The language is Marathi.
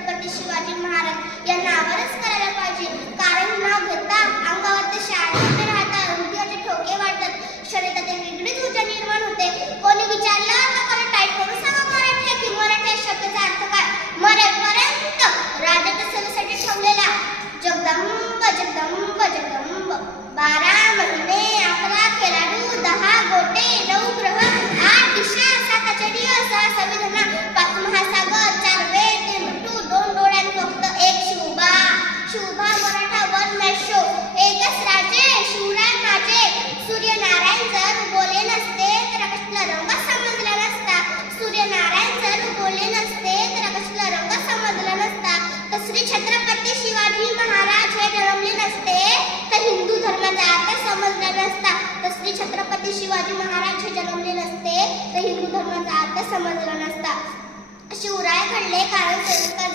छत्रपती शिवाजी महाराज या नावावरच करायला पाहिजे. कारण नाव घेता अंगावर ते शाळेत राहतात, हृदयाचे ठोके वाढतात, शरीरात एक वेगळीच ऊर्जा निर्माण होते. कोणी विचारलं तर कोणी टाईप करून सांगा मराठी की मराठी शब्दाचा अर्थ काय. मरेपर्यंत राज्याच्या सेवेसाठी ठेवलेला जगदंब जगदंब जगदंब. 12 महिने 11 खेळाडू 10 गोटे 9 ग्रह 8 दिशा 7 आचार्य 6 संविधान 5 महासागर 4 वेद 3 ऋतू 2 डोळ्यात फक्त एक Shubha. Shubha Maratha one match show. एकच राजे शिवराय माझे. सूर्यनारायण जर बोले नसते तर आकाशाला रंग समजला नसता. सूर्यनारायण जर बोले नसते तर आकाशाला रंग समजला नसता. तर श्री छत्रपती शिवाजी महाराज हे जन्मले नसते तर हिंदू धर्माचा अर्थ समजला नसता. तर श्री छत्रपती शिवाजी महाराज हे जन्मले नसते तर हिंदू धर्माचा अर्थ समजला नसता. शिवराय घडले कारण संस्कार